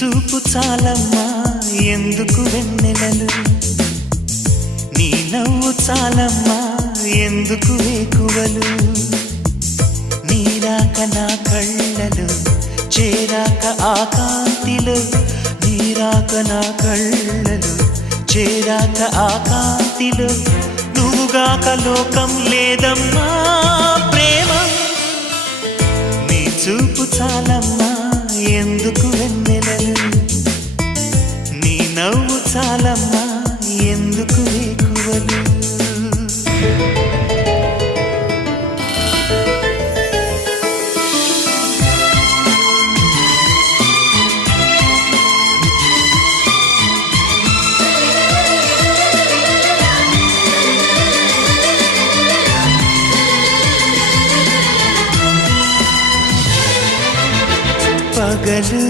చూపు చాలమ్మా ఎందుకు వెన్నెలలు, నీ నవ్వు చాలమ్మా ఎందుకు వేకువలు, నీరాక నా కళ్ళలు చేరాక ఆ కాంతిలో, నీరాక నా కళ్ళలు చేరాక ఆ కాంతిలో, నువ్వుగాక లోకం లేదమ్మా ప్రేమ. నీ చూపు చాలమ్మా ఎందుకు వెన్నెలలు, నీ నవ్వు చాలమ్మా ఎందుకు వేకువలు. పగలు